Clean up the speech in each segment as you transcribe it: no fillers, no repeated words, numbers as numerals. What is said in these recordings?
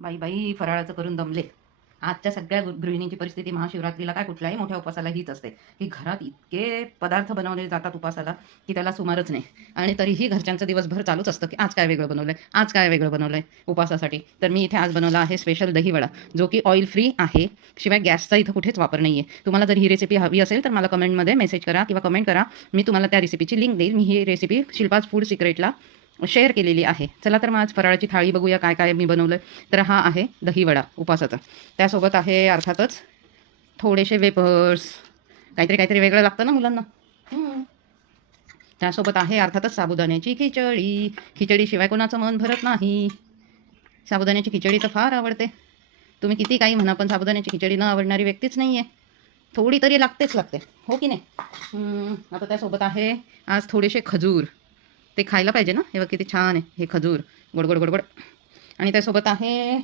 बाई बाई फराळाचं करून दमले. आजच्या सगळ्या गृहिणींची परिस्थिती महाशिवरात्रीला काय कुठल्याही मोठ्या उपासाला हीच असते की घरात इतके पदार्थ बनवले जातात उपासाला की त्याला सुमारच नाही. आणि तरीही घरच्यांचं दिवसभर चालूच असतं की आज काय वेगळं बनवलंय, आज काय वेगळं बनवलंय उपासासाठी. तर मी इथे आज बनवला आहे स्पेशल दहीवडा, जो की ऑइल फ्री आहे. शिवाय गॅसचा इथं कुठेच वापर नाहीये. तुम्हाला जर ही रेसिपी हवी असेल तर मला कमेंटमध्ये मेसेज करा किंवा कमेंट करा. मी तुम्हाला त्या रेसिपीची लिंक देईल. मी ही रेसिपी शिल्पाज फूड सिक्रेटला शेअर केलेली आहे. चला तर मग आज फराळाची थाळी बघूया काय काय मी बनवलं. तर हा आहे दहीवडा उपासाचा. त्यासोबत आहे अर्थातच थोडेसे वेपर्स, काहीतरी काहीतरी वेगळं लागतं ना मुलांना. त्यासोबत आहे अर्थातच साबुदाण्याची खिचडी. खिचडीशिवाय कोणाचं मन भरत नाही. साबुदाण्याची खिचडी तर फार आवडते. तुम्ही किती काही म्हणा पण साबुदाण्याची खिचडी न आवडणारी व्यक्तीच नाही आहे. थोडी तरी लागतेच लागते, हो की नाही. आता त्यासोबत आहे आज थोडेसे खजूर. ते खायला पाहिजे ना. हे बघ किती छान आहे हे खजूर, गोड गोड गोड गोड. आणि त्यासोबत आहे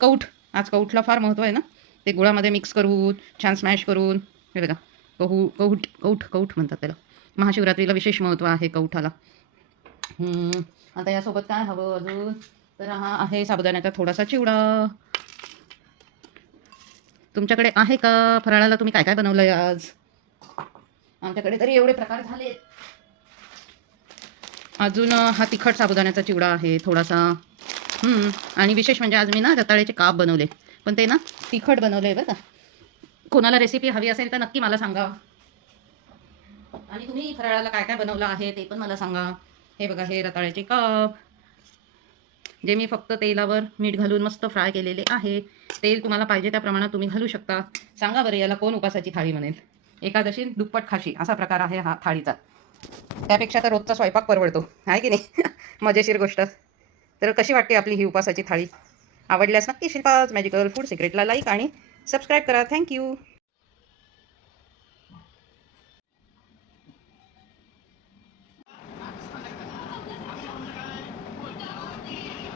कौठ. आज कौठला फार महत्त्व आहे ना. ते गुळामध्ये मिक्स करून छान स्मॅश करून, हे बघा कौठ कौठ कौठ म्हणतात त्याला. महाशिवरात्रीला विशेष महत्त्व आहे कौठाला. आता यासोबत काय हवं अजून, तर हा आहे साबुदाण्याचा थोडासा चिवडा. तुमच्याकडे आहे का फराळाला? तुम्ही काय काय बनवलंय आज? आमच्याकडे तरी एवढे प्रकार झाले. अजून हा तिखट साबुदाण्याचा चिवडा आहे थोडासा. आणि विशेष म्हणजे आज मी ना रताळ्याचे काप बनवले, पण ते ना तिखट बनवले बरं का. कोणाला रेसिपी हवी असेल तर नक्की मला सांगा. आणि तुम्ही फराळाला काय काय बनवलं आहे ते पण मला सांगा. हे बघा हे रताळ्याचे काप, जे मी फक्त तेलावर मीठ घालून मस्त फ्राय केलेले आहे. तेल तुम्हाला पाहिजे त्या प्रमाणात तुम्ही घालू शकता. सांगा बरं याला कोण उपासाची थाळी म्हणेल. एकादशी दुप्पट खाशी असा प्रकार आहे हा थाळीचा. त्यापेक्षा तर रोजचा स्वयंपाक परवडतो, आहे की नाही. मजेशीर गोष्ट. तर कशी वाटते आपली ही उपासाची थाळी? आवडल्यास नक्की शिल्पाज मॅजिकल फूड सिक्रेटला लाईक आणि सबस्क्राईब करा. थँक्यू.